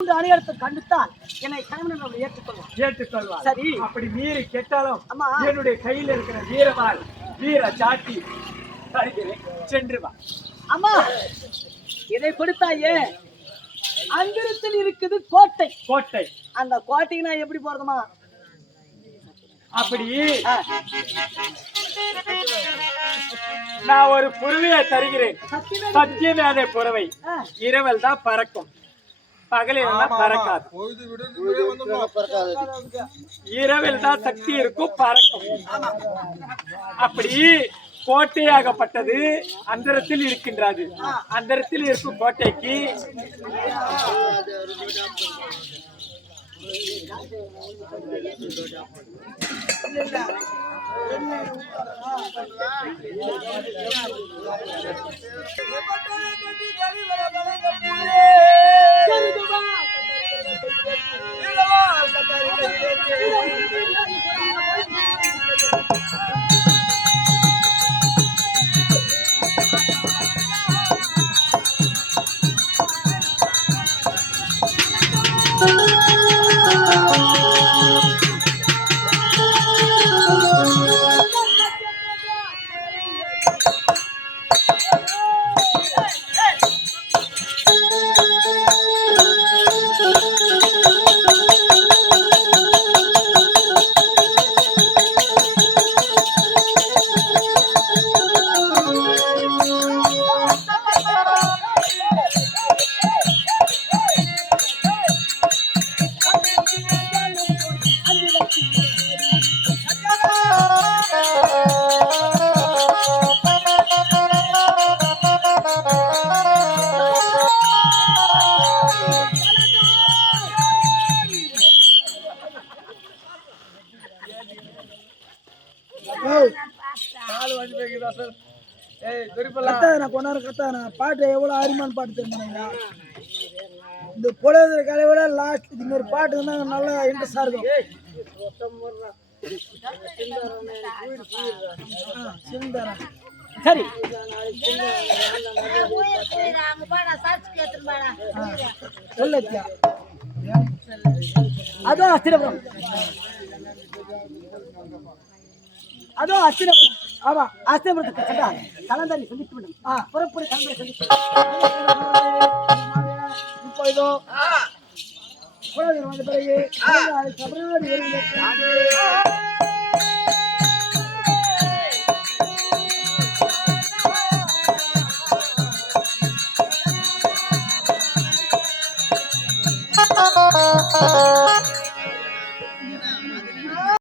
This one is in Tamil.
அணியத்தை கண்டுத்தான் என்னை கணவன் ஏற்றுக்கொள்வார். சரி, அப்படி மீறி கெட்டாலும் என்னுடைய கையில் இருக்கிற வீரவாள் வீர சாட்டி சென்று வா. அம்மா, இதை கொடுத்தாயே, அங்கிருத்தில் இருக்குது கோட்டை. கோட்டை, அந்த கோட்டைக்கு நான் எப்படி போறதுமா? அப்படி நான் ஒரு புறவையை தருகிறேன். சத்தியமே புறவை இரவல் தான் பறக்கும், பகலில் பறக்காது. இரவில் தான் சக்தி இருக்கும், பறக்கும். அப்படி கோட்டையாகப்பட்டது அந்தரத்தில் இருக்கின்றது. அந்தரத்தில் இருக்கும் கோட்டைக்கு பாட்டு எவ்வளவு அருமையான பாட்டு தெரியுமா? இந்த பொழுது கலைவிட லாஸ்ட் இன்னொரு பாட்டு நல்லா இன்ட்ரெஸ்டா இருக்கும். சரி, சொல்ல அதோ அஸ்திரபுரம், அதோ அஸ்திரபுரம். ஆமா, அஸ்திரபுரத்துக்கு கலந்தாரி சந்தித்து விடும். புறப்படி கலந்தாரி சந்தித்து இப்போ இதோ வந்த பிறகு சபராடி